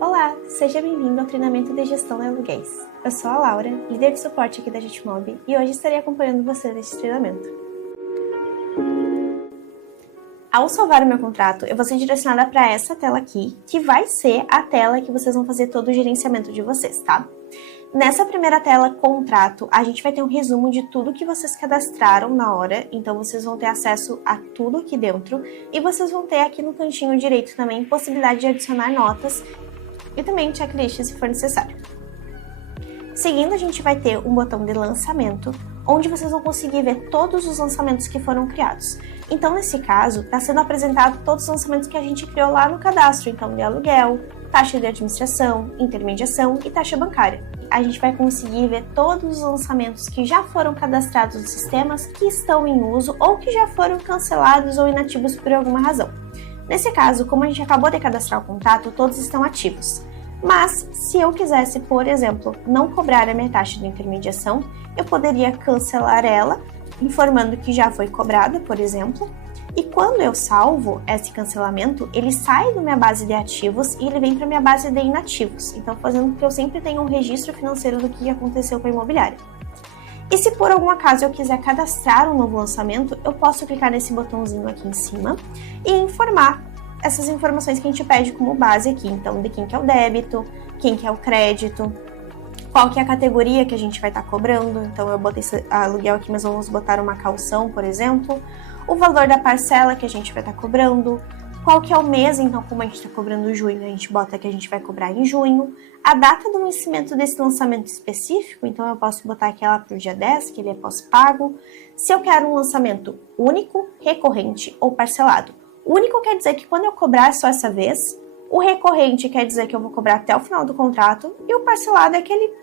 Olá, seja bem-vindo ao treinamento de gestão de aluguéis. Eu sou a Laura, líder de suporte aqui da Jetmob, e hoje estarei acompanhando você neste treinamento. Ao salvar o meu contrato, eu vou ser direcionada para essa tela aqui, que vai ser a tela que vocês vão fazer todo o gerenciamento de vocês, tá? Nessa primeira tela, contrato, a gente vai ter um resumo de tudo que vocês cadastraram na hora, então vocês vão ter acesso a tudo aqui dentro, e vocês vão ter aqui no cantinho direito também possibilidade de adicionar notas e também checklist se for necessário. Seguindo, a gente vai ter um botão de lançamento, onde vocês vão conseguir ver todos os lançamentos que foram criados. Então, nesse caso, está sendo apresentado todos os lançamentos que a gente criou lá no cadastro, então de aluguel, taxa de administração, intermediação e taxa bancária. A gente vai conseguir ver todos os lançamentos que já foram cadastrados nos sistemas, que estão em uso ou que já foram cancelados ou inativos por alguma razão. Nesse caso, como a gente acabou de cadastrar o contrato, todos estão ativos. Mas, se eu quisesse, por exemplo, não cobrar a minha taxa de intermediação, eu poderia cancelar ela, informando que já foi cobrada, por exemplo. E quando eu salvo esse cancelamento, ele sai da minha base de ativos e ele vem para a minha base de inativos. Então, fazendo com que eu sempre tenha um registro financeiro do que aconteceu com a imobiliária. E se por algum acaso eu quiser cadastrar um novo lançamento, eu posso clicar nesse botãozinho aqui em cima e informar essas informações que a gente pede como base aqui. Então, de quem que é o débito, quem que é o crédito, qual que é a categoria que a gente vai estar cobrando. Então, eu botei esse aluguel aqui, mas vamos botar uma caução, por exemplo. O valor da parcela que a gente vai estar cobrando, qual que é o mês, então como a gente está cobrando junho, a gente bota que a gente vai cobrar em junho, a data do vencimento desse lançamento específico, então eu posso botar aquela para o dia 10, que ele é pós-pago. Se eu quero um lançamento único, recorrente ou parcelado. Único quer dizer que quando eu cobrar só essa vez, o recorrente quer dizer que eu vou cobrar até o final do contrato, e o parcelado é aquele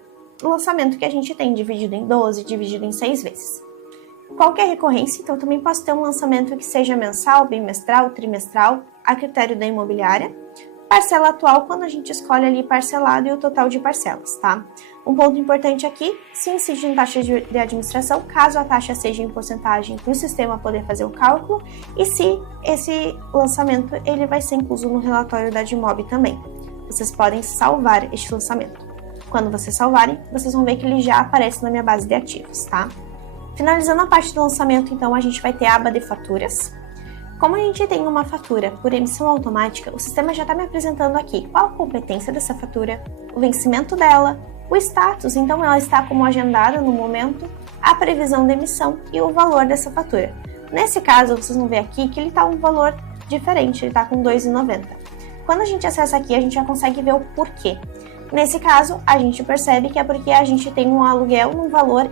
lançamento que a gente tem dividido em 12, dividido em 6 vezes. Qualquer recorrência, então eu também posso ter um lançamento que seja mensal, bimestral, trimestral, a critério da imobiliária. Parcela atual, quando a gente escolhe ali parcelado e o total de parcelas, tá? Um ponto importante aqui, se incide em taxa de administração, caso a taxa seja em porcentagem para o sistema poder fazer o cálculo, e se esse lançamento ele vai ser incluso no relatório da Jetmob também. Vocês podem salvar este lançamento. Quando vocês salvarem, vocês vão ver que ele já aparece na minha base de ativos, tá? Finalizando a parte do lançamento, então, a gente vai ter a aba de faturas. Como a gente tem uma fatura por emissão automática, o sistema já está me apresentando aqui qual a competência dessa fatura, o vencimento dela, o status, então ela está como agendada no momento, a previsão de emissão e o valor dessa fatura. Nesse caso, vocês vão ver aqui que ele está um valor diferente, ele está com R$ 2,90. Quando a gente acessa aqui, a gente já consegue ver o porquê. Nesse caso, a gente percebe que é porque a gente tem um aluguel num valor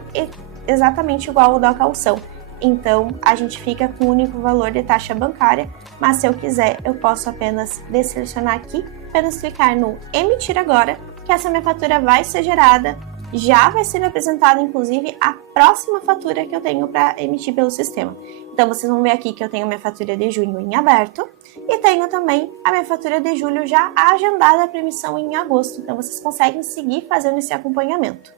exatamente igual ao da caução. Então, a gente fica com o único valor de taxa bancária, mas se eu quiser, eu posso apenas desselecionar aqui, apenas clicar no emitir agora, que essa minha fatura vai ser gerada, já vai ser me apresentada, inclusive, a próxima fatura que eu tenho para emitir pelo sistema. Então, vocês vão ver aqui que eu tenho minha fatura de junho em aberto e tenho também a minha fatura de julho já agendada para emissão em agosto. Então, vocês conseguem seguir fazendo esse acompanhamento.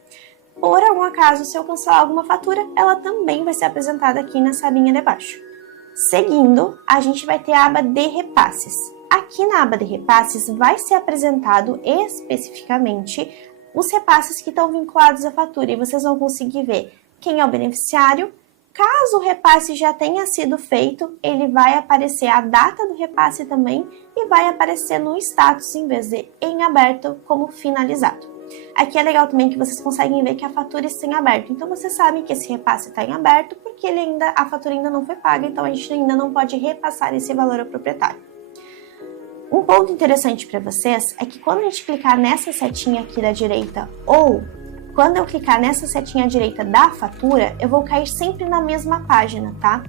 Por algum acaso, se eu cancelar alguma fatura, ela também vai ser apresentada aqui nessa abinha de baixo. Seguindo, a gente vai ter a aba de repasses. Aqui na aba de repasses vai ser apresentado especificamente os repasses que estão vinculados à fatura e vocês vão conseguir ver quem é o beneficiário. Caso o repasse já tenha sido feito, ele vai aparecer a data do repasse também e vai aparecer no status em vez de em aberto como finalizado. Aqui é legal também que vocês conseguem ver que a fatura está em aberto. Então, vocês sabem que esse repasse está em aberto porque a fatura ainda não foi paga, então a gente ainda não pode repassar esse valor ao proprietário. Um ponto interessante para vocês é que quando a gente clicar nessa setinha aqui da direita ou quando eu clicar nessa setinha à direita da fatura, eu vou cair sempre na mesma página, tá?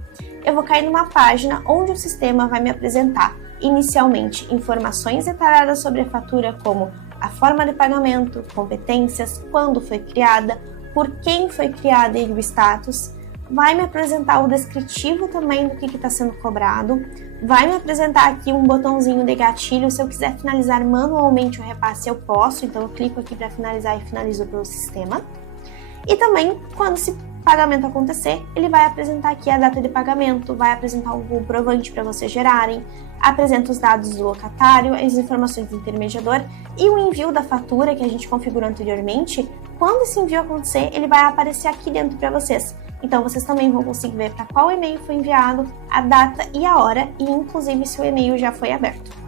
Eu vou cair numa página onde o sistema vai me apresentar inicialmente informações detalhadas sobre a fatura, como a forma de pagamento, competências, quando foi criada, por quem foi criada e o status. Vai me apresentar o descritivo também do que está sendo cobrado. Vai me apresentar aqui um botãozinho de gatilho. Se eu quiser finalizar manualmente o repasse, eu posso. Então, eu clico aqui para finalizar e finalizo pelo sistema. E também, quando se pagamento acontecer, ele vai apresentar aqui a data de pagamento, vai apresentar um comprovante para vocês gerarem, apresenta os dados do locatário, as informações do intermediador e o envio da fatura que a gente configurou anteriormente. Quando esse envio acontecer, ele vai aparecer aqui dentro para vocês. Então, vocês também vão conseguir ver para qual e-mail foi enviado, a data e a hora, e inclusive se o e-mail já foi aberto.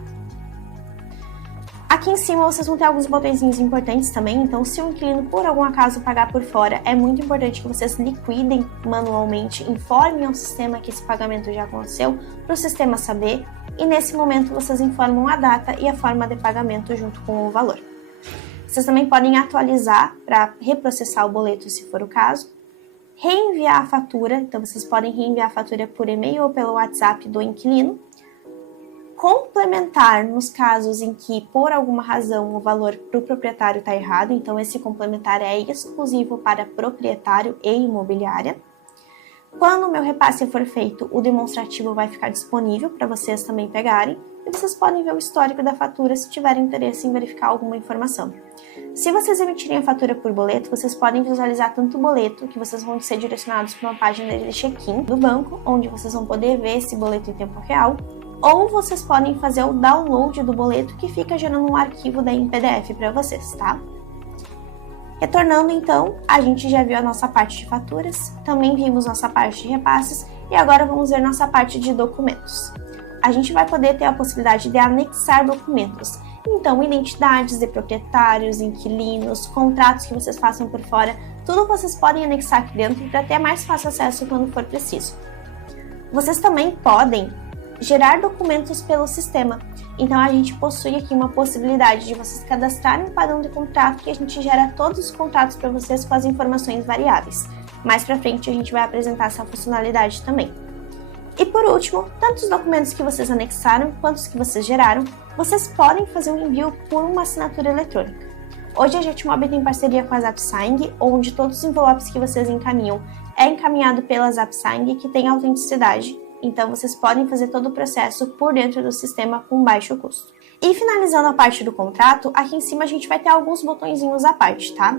Aqui em cima vocês vão ter alguns botõezinhos importantes também, então se o inquilino por algum acaso pagar por fora, é muito importante que vocês liquidem manualmente, informem ao sistema que esse pagamento já aconteceu, para o sistema saber, e nesse momento vocês informam a data e a forma de pagamento junto com o valor. Vocês também podem atualizar para reprocessar o boleto se for o caso, reenviar a fatura, então vocês podem reenviar a fatura por e-mail ou pelo WhatsApp do inquilino, complementar nos casos em que, por alguma razão, o valor para o proprietário está errado, então esse complementar é exclusivo para proprietário e imobiliária. Quando o meu repasse for feito, o demonstrativo vai ficar disponível para vocês também pegarem, e vocês podem ver o histórico da fatura se tiverem interesse em verificar alguma informação. Se vocês emitirem a fatura por boleto, vocês podem visualizar tanto o boleto, que vocês vão ser direcionados para uma página de check-in do banco, onde vocês vão poder ver esse boleto em tempo real, ou vocês podem fazer o download do boleto, que fica gerando um arquivo daí em PDF para vocês, tá? Retornando então, a gente já viu a nossa parte de faturas, também vimos nossa parte de repasses e agora vamos ver nossa parte de documentos. A gente vai poder ter a possibilidade de anexar documentos, então identidades de proprietários, inquilinos, contratos que vocês façam por fora, tudo vocês podem anexar aqui dentro para ter mais fácil acesso quando for preciso. Vocês também podem gerar documentos pelo sistema. Então a gente possui aqui uma possibilidade de vocês cadastrarem um padrão de contrato que a gente gera todos os contratos para vocês com as informações variáveis. Mais para frente a gente vai apresentar essa funcionalidade também. E por último, tanto os documentos que vocês anexaram quanto os que vocês geraram, vocês podem fazer um envio por uma assinatura eletrônica. Hoje a Jetmob tem parceria com a Zapsign, onde todos os envelopes que vocês encaminham é encaminhado pela Zapsign, que tem autenticidade. Então, vocês podem fazer todo o processo por dentro do sistema com baixo custo. E finalizando a parte do contrato, aqui em cima a gente vai ter alguns botõezinhos à parte, tá?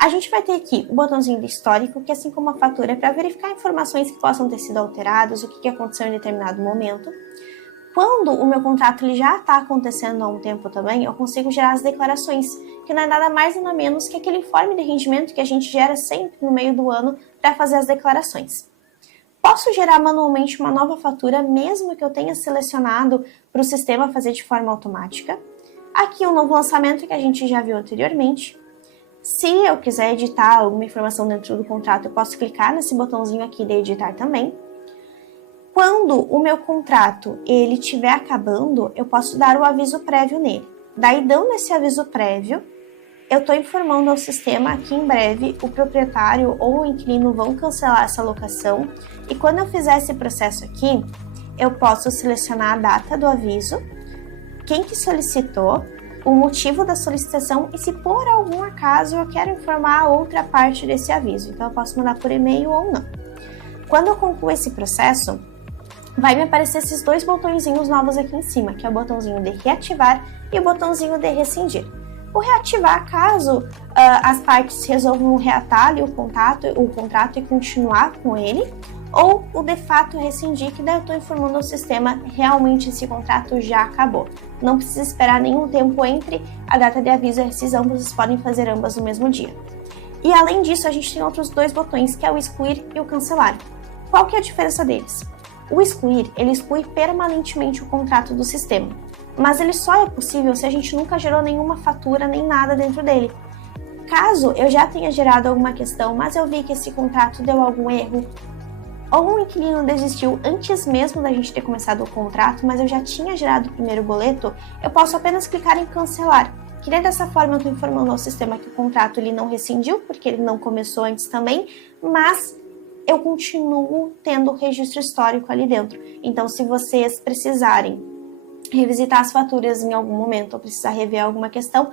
A gente vai ter aqui o botãozinho do histórico, que assim como a fatura é para verificar informações que possam ter sido alteradas, o que aconteceu em determinado momento. Quando o meu contrato ele já está acontecendo há um tempo também, eu consigo gerar as declarações, que não é nada mais nada menos que aquele informe de rendimento que a gente gera sempre no meio do ano para fazer as declarações. Posso gerar manualmente uma nova fatura, mesmo que eu tenha selecionado para o sistema fazer de forma automática. Aqui o novo lançamento que a gente já viu anteriormente. Se eu quiser editar alguma informação dentro do contrato, eu posso clicar nesse botãozinho aqui de editar também. Quando o meu contrato ele estiver acabando, eu posso dar o aviso prévio nele. Daí, dando esse aviso prévio, eu estou informando ao sistema que em breve o proprietário ou o inquilino vão cancelar essa locação, e quando eu fizer esse processo aqui, eu posso selecionar a data do aviso, quem que solicitou, o motivo da solicitação e se por algum acaso eu quero informar a outra parte desse aviso. Então eu posso mandar por e-mail ou não. Quando eu concluo esse processo, vai me aparecer esses dois botõezinhos novos aqui em cima, que é o botãozinho de reativar e o botãozinho de rescindir. O reativar, caso as partes resolvam reatar ali o contrato e continuar com ele, ou o de fato rescindir, que daí eu estou informando ao sistema realmente esse contrato já acabou. Não precisa esperar nenhum tempo entre a data de aviso e a rescisão, vocês podem fazer ambas no mesmo dia. E além disso, a gente tem outros dois botões, que é o excluir e o cancelar. Qual que é a diferença deles? O excluir, ele exclui permanentemente o contrato do sistema, mas ele só é possível se a gente nunca gerou nenhuma fatura nem nada dentro dele. Caso eu já tenha gerado alguma questão, mas eu vi que esse contrato deu algum erro, ou um inquilino desistiu antes mesmo da gente ter começado o contrato, mas eu já tinha gerado o primeiro boleto, eu posso apenas clicar em cancelar, que daí dessa forma eu estou informando ao sistema que o contrato ele não rescindiu, porque ele não começou antes também, mas eu continuo tendo o registro histórico ali dentro. Então, se vocês precisarem revisitar as faturas em algum momento ou precisar rever alguma questão,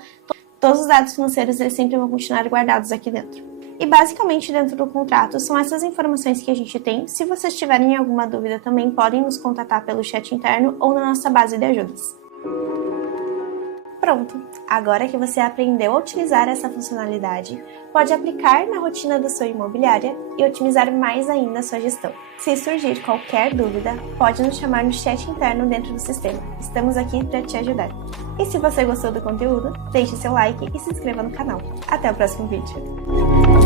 todos os dados financeiros eles sempre vão continuar guardados aqui dentro. E basicamente dentro do contrato são essas informações que a gente tem. Se vocês tiverem alguma dúvida também podem nos contatar pelo chat interno ou na nossa base de ajudas. Pronto! Agora que você aprendeu a utilizar essa funcionalidade, pode aplicar na rotina da sua imobiliária e otimizar mais ainda a sua gestão. Se surgir qualquer dúvida, pode nos chamar no chat interno dentro do sistema. Estamos aqui para te ajudar. E se você gostou do conteúdo, deixe seu like e se inscreva no canal. Até o próximo vídeo!